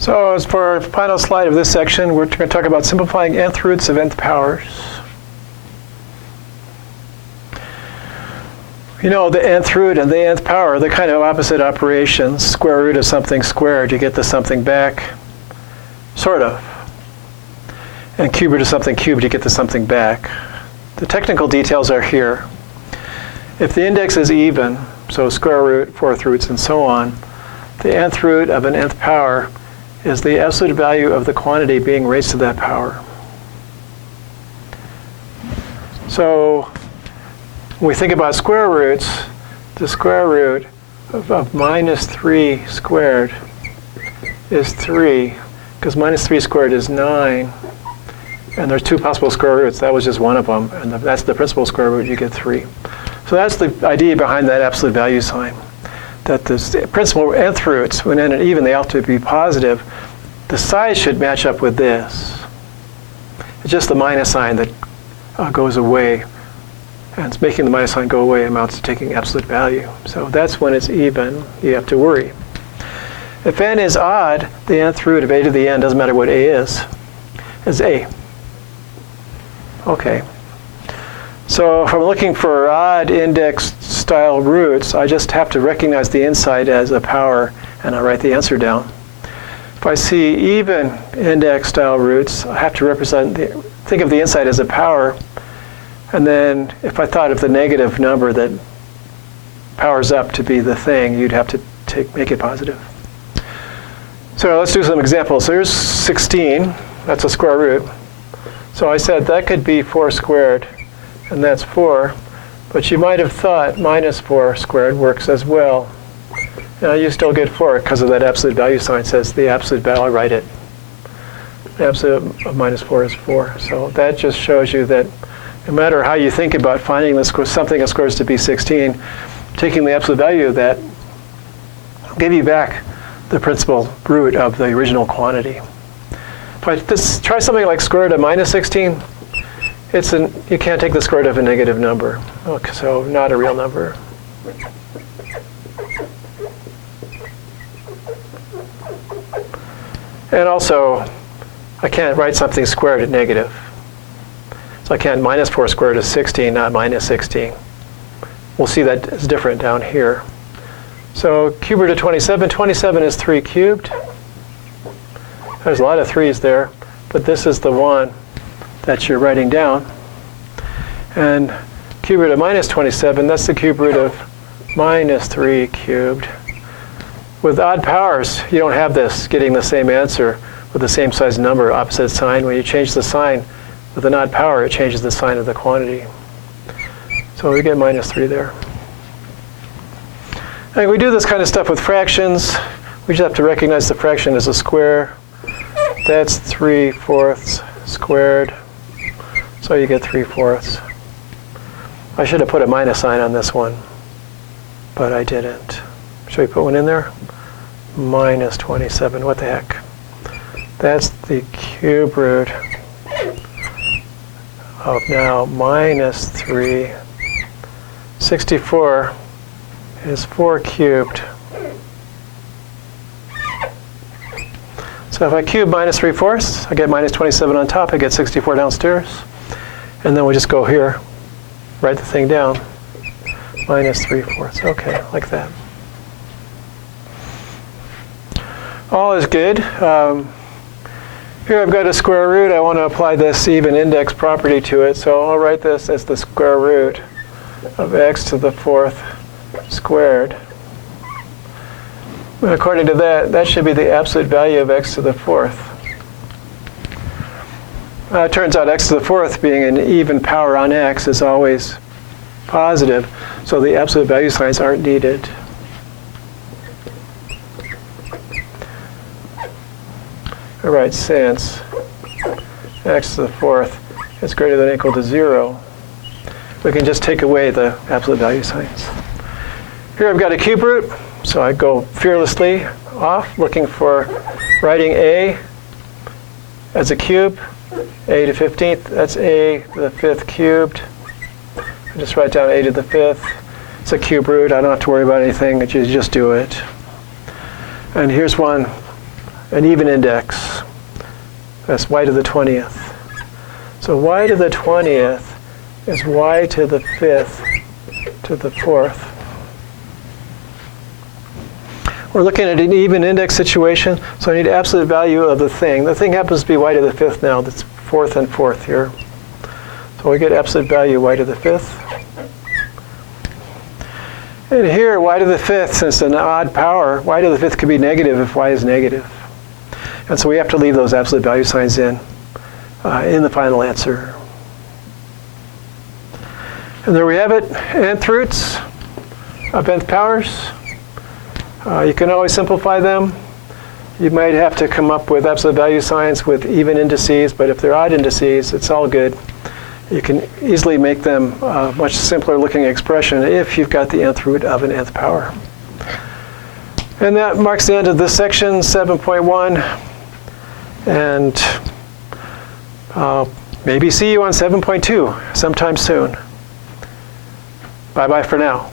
So as for our final slide of this section, we're going to talk about simplifying nth roots of nth powers. You know, the nth root and the nth power, they're kind of opposite operations. Square root of something squared, you get the something back, sort of. And cube root of something cubed, you get the something back. The technical details are here. If the index is even, so square root, fourth roots, and so on, the nth root of an nth power is the absolute value of the quantity being raised to that power. So when we think about square roots, the square root of minus 3 squared is 3, because minus 3 squared is 9. And there's two possible square roots. That was just one of them. And that's the principal square root. You get 3. So that's the idea behind that absolute value sign. That the principal nth roots, when n and even, they ought to be positive. The size should match up with this. It's just the minus sign that goes away. And it's making the minus sign go away amounts to taking absolute value. So that's when it's even. You have to worry. If n is odd, the nth root of a to the n, doesn't matter what a is a. Okay. So if I'm looking for odd index style roots, I just have to recognize the inside as a power, and I write the answer down. If I see even index style roots, I have to think of the inside as a power. And then if I thought of the negative number that powers up to be the thing, you'd have to make it positive. So let's do some examples. So here's 16. That's a square root. So I said that could be 4 squared, and that's 4. But you might have thought minus 4 squared works as well. Now you still get 4 because of that absolute value sign says the absolute value. I'll write it. The absolute of minus 4 is 4. So that just shows you that no matter how you think about finding something that squares to be 16, taking the absolute value of that will give you back the principal root of the original quantity. If I just try something like square root of minus 16, you can't take the square root of a negative number. Okay, so not a real number. And also, I can't write something squared at negative. So I can't minus 4 squared is 16, not minus 16. We'll see that is different down here. So cube root of 27. 27 is 3 cubed. There's a lot of 3's there, but this is the one that you're writing down. And cube root of minus 27, that's the cube root of minus 3 cubed. With odd powers, you don't have this getting the same answer with the same size number, opposite sign. When you change the sign with an odd power, it changes the sign of the quantity. So we get minus 3 there. And we do this kind of stuff with fractions. We just have to recognize the fraction as a square. That's 3/4 squared. So you get 3/4. I should have put a minus sign on this one, but I didn't. Should we put one in there? Minus 27. What the heck? That's the cube root of now minus 3. 64 is 4 cubed. So if I cube minus 3/4, I get minus 27 on top. I get 64 downstairs. And then we'll just go here, write the thing down. Minus 3/4. Okay, like that. All is good. Here I've got a square root. I want to apply this even index property to it. So I'll write this as the square root of x to the 4th squared. And according to that, that should be the absolute value of x to the 4th. It turns out x to the 4th, being an even power on x, is always positive. So the absolute value signs aren't needed. All right, since x to the 4th is greater than or equal to 0, we can just take away the absolute value signs. Here I've got a cube root, so I go fearlessly off looking for writing a as a cube, a to 15th, that's a to the 5th cubed. I just write down a to the 5th. It's a cube root. I don't have to worry about anything. You just do it. And here's one an even index. That's y to the 20th. So y to the 20th is y to the 5th to the 4th. We're looking at an even index situation, so I need absolute value of the thing. The thing happens to be y to the 5th now. That's 4th and 4th here. So we get absolute value y to the 5th. And here, y to the 5th, since it's an odd power, y to the 5th could be negative if y is negative. And so we have to leave those absolute value signs in the final answer. And there we have it, nth roots of nth powers. You can always simplify them. You might have to come up with absolute value signs with even indices, but if they're odd indices, it's all good. You can easily make them a much simpler looking expression if you've got the nth root of an nth power. And that marks the end of this section, 7.1. And maybe see you on 7.2 sometime soon. Bye-bye for now.